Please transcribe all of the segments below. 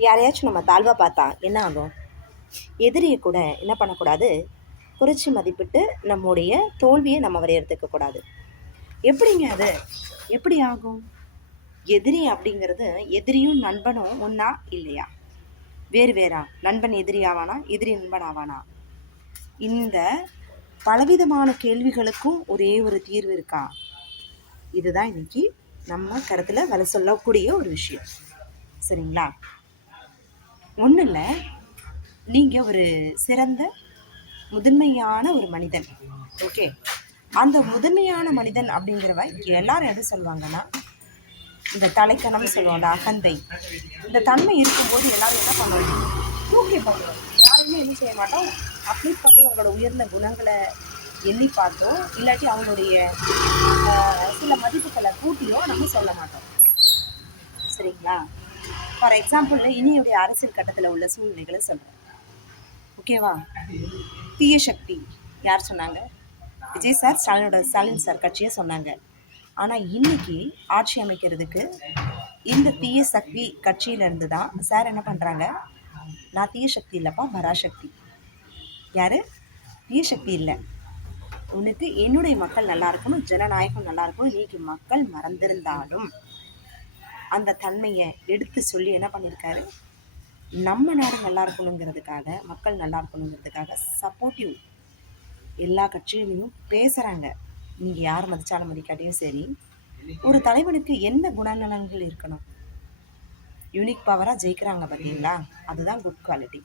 யாரையாச்சும் நம்ம தாழ்வாக பார்த்தா என்ன ஆகும்? எதிரியை கூட என்ன பண்ணக்கூடாது, குறைச்சி மதிப்பிட்டு நம்முடைய தோல்வியை நம்ம வரையறுத்துக்கக்கூடாது. எப்படிங்க அது எப்படி ஆகும்? எதிரி அப்படிங்கிறது எதிரியும் நண்பனும் ஒன்றா இல்லையா? வேறு வேறா? நண்பன் எதிரி ஆவானா, எதிரி நண்பன் ஆவானா? இந்த பலவிதமான கேள்விகளுக்கும் ஒரே ஒரு தீர்வு இருக்கா? இதுதான் இன்னைக்கு நம்ம கருத்தில் வர சொல்லக்கூடிய ஒரு விஷயம். சரிங்களா? ஒன்றும் இல்லை, நீங்கள் ஒரு சிறந்த முதன்மையான ஒரு மனிதன். ஓகே, அந்த முதன்மையான மனிதன் அப்படிங்கிறவ எல்லாரும் எது சொல்லுவாங்கன்னா, இந்த தலைக்கணம் சொல்லுவோம்ல, அகந்தை, இந்த தன்மை இருக்கும்போது எல்லாரும் என்ன பண்ணுவாங்க, தூக்கி போடுவோம். யாருமே என்ன செய்ய மாட்டோம், அப்படி பண்ணி அவங்களோட உயர்ந்த குணங்களை எண்ணி பார்த்தோம், இல்லாட்டி அவங்களுடைய சில மதிப்புகளை கூட்டியோ நம்ம சொல்ல மாட்டோம். சரிங்களா? ஃபார் எக்ஸாம்பிள் இனியுடைய அரசியல் கட்டத்தில் உள்ள சூழ்நிலைகளை சொல்கிறேன். ஓகேவா? தீய சக்தி யார் சொன்னாங்க? விஜய் சார், ஸ்டாலின் சார் கட்சியை சொன்னாங்க. ஆனால் இன்னைக்கு ஆட்சி அமைக்கிறதுக்கு இந்த தீய சக்தி கட்சியிலேருந்து தான் சார் என்ன பண்ணுறாங்க, நான் தீய சக்தி இல்லைப்பா, பராசக்தி. யார்? தீய சக்தி இல்லை, உனக்கு என்னுடைய மக்கள் நல்லா இருக்கணும், ஜனநாயகம் நல்லா இருக்கணும், இன்னைக்கு மக்கள் மறந்திருந்தாலும் அந்த தன்மையை எடுத்து சொல்லி என்ன பண்ணியிருக்காரு, நம்ம நாடு நல்லா இருக்கணுங்கிறதுக்காக, மக்கள் நல்லா இருக்கணுங்கிறதுக்காக சப்போர்ட்டிவ் எல்லா கட்சியிலையும் பேசுகிறாங்க. நீங்கள் யார் மதித்தாலும் மதிக்காட்டியும் சரி, ஒரு தலைவனுக்கு என்ன குணநலன்கள் இருக்கணும், யூனிக் பவராக ஜெயிக்கிறாங்க பார்த்தீங்களா, அதுதான் குட் குவாலிட்டி.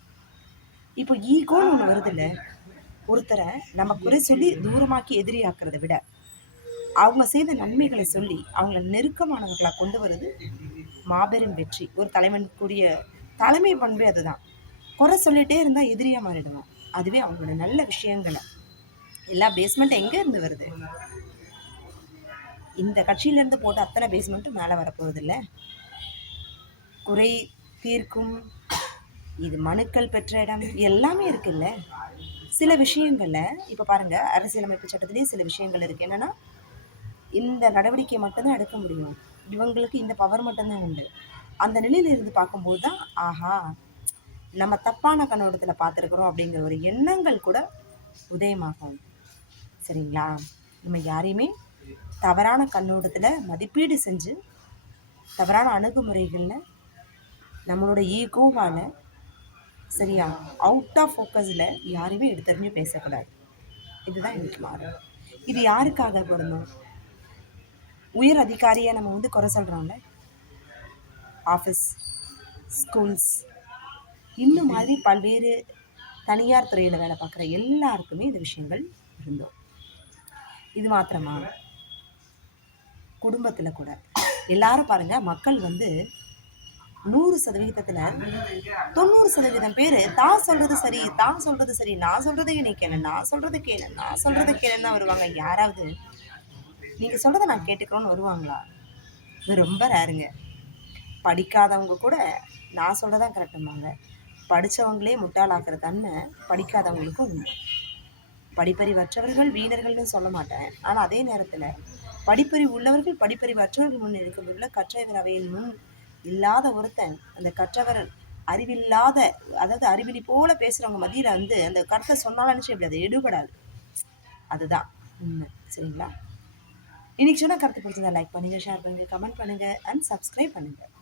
இப்போ ஈகோன்னு ஒன்று வருது இல்லை, ஒருத்தரை நம்ம குறை சொல்லி தூரமாக்கி எதிரியாக்குறதை விட அவங்க செய்த நன்மைகளை சொல்லி அவங்கள நெருக்கமானவர்களாக கொண்டு வருது மாபெரும் வெற்றி. ஒரு தலைவனுக்குரிய தலைமை பண்பே அதுதான். குறை சொல்லிகிட்டே இருந்தால் எதிரியாக மாறிடுவோம். அதுவே அவங்களோட நல்ல விஷயங்களை, எல்லா பேஸ்மெண்ட்டும் எங்கே இருந்து வருது? இந்த கட்சியிலேருந்து போட்டு அத்தனை பேஸ்மெண்ட்டும் மேலே வரப்போகுது இல்லை. குறை தீர்க்கும் இது மனுக்கள் பெற்ற இடம் எல்லாமே இருக்குல்ல. சில விஷயங்களில் இப்போ பாருங்கள், அரசியலமைப்பு சட்டத்திலேயே சில விஷயங்கள் இருக்குது. என்னென்னா, இந்த நடவடிக்கையை மட்டும்தான் எடுக்க முடியும், இவங்களுக்கு இந்த பவர் மட்டும்தான் உண்டு. அந்த நிலையில் இருந்து பார்க்கும்போது தான் ஆஹா, நம்ம தப்பான கண்ணோட்டத்தில் பார்த்துருக்குறோம் அப்படிங்கிற ஒரு எண்ணங்கள் கூட உதயமாகும். சரிங்களா? நம்ம யாரையுமே தவறான கண்ணோட்டத்தில் மதிப்பீடு செஞ்சு தவறான அணுகுமுறைகளில் நம்மளோட ஈகோவால் சரியா அவுட் ஆஃப் ஃபோக்கஸில் யாரையுமே எடுத்தறிஞ்சு பேசக்கூடாது. இதுதான் எனக்கு மாறும். இது யாருக்காக பொருந்தும்? உயர் அதிகாரியை நம்ம குறை சொல்கிறோம்ல, ஆஃபீஸ், ஸ்கூல்ஸ், இன்னும் மாதிரி பல்வேறு தனியார் துறையில் வேலை பார்க்குற எல்லாருக்குமே இந்த விஷயங்கள் இருந்தோம். இது மாத்திரமா? குடும்பத்தில் கூட எல்லாரும் பாருங்கள், மக்கள் 100%, 90% பேர் தான் சொல்கிறது சரி, தான் சொல்கிறது சரி, நான் சொல்கிறது நீ கேளு, நான் சொல்கிறது கேளு, நான் சொல்கிறது கேளுன்னு தான் வருவாங்க. யாராவது நீங்கள் சொல்கிறத நான் கேட்டுக்கிறோன்னு வருவாங்களா? இது ரொம்ப ரேருங்க. படிக்காதவங்க கூட நான் சொல்கிறதான் கரெக்டும்பாங்க. படித்தவங்களே முட்டாளாக்குற தன்மை படிக்காதவங்களுக்கும் உண்டு. படிப்பறிவற்றவர்கள் வீணர்கள்னு சொல்ல மாட்டேன். ஆனால் அதே நேரத்தில் படிப்பறிவு உள்ளவர்கள் படிப்பறிவற்றவர்கள் முன் இருக்க கற்றவர் அவையில் முன் இல்லாத ஒருத்தன், அந்த கற்றவர் அறிவில்லாத, அதாவது அறிவிலி போல பேசுகிறவங்க மத்தியில் அந்த கருத்தை சொன்னாலும் அப்படி அது எடுபடாது. அதுதான் உண்மை. சரிங்களா? இன்னைக்கு சொன்ன கருத்து பிடிச்சிருந்தா லைக் பண்ணுங்கள், ஷேர் பண்ணுங்கள், கமெண்ட் பண்ணுங்கள் அண்ட் சப்ஸ்கிரைப் பண்ணுங்கள்.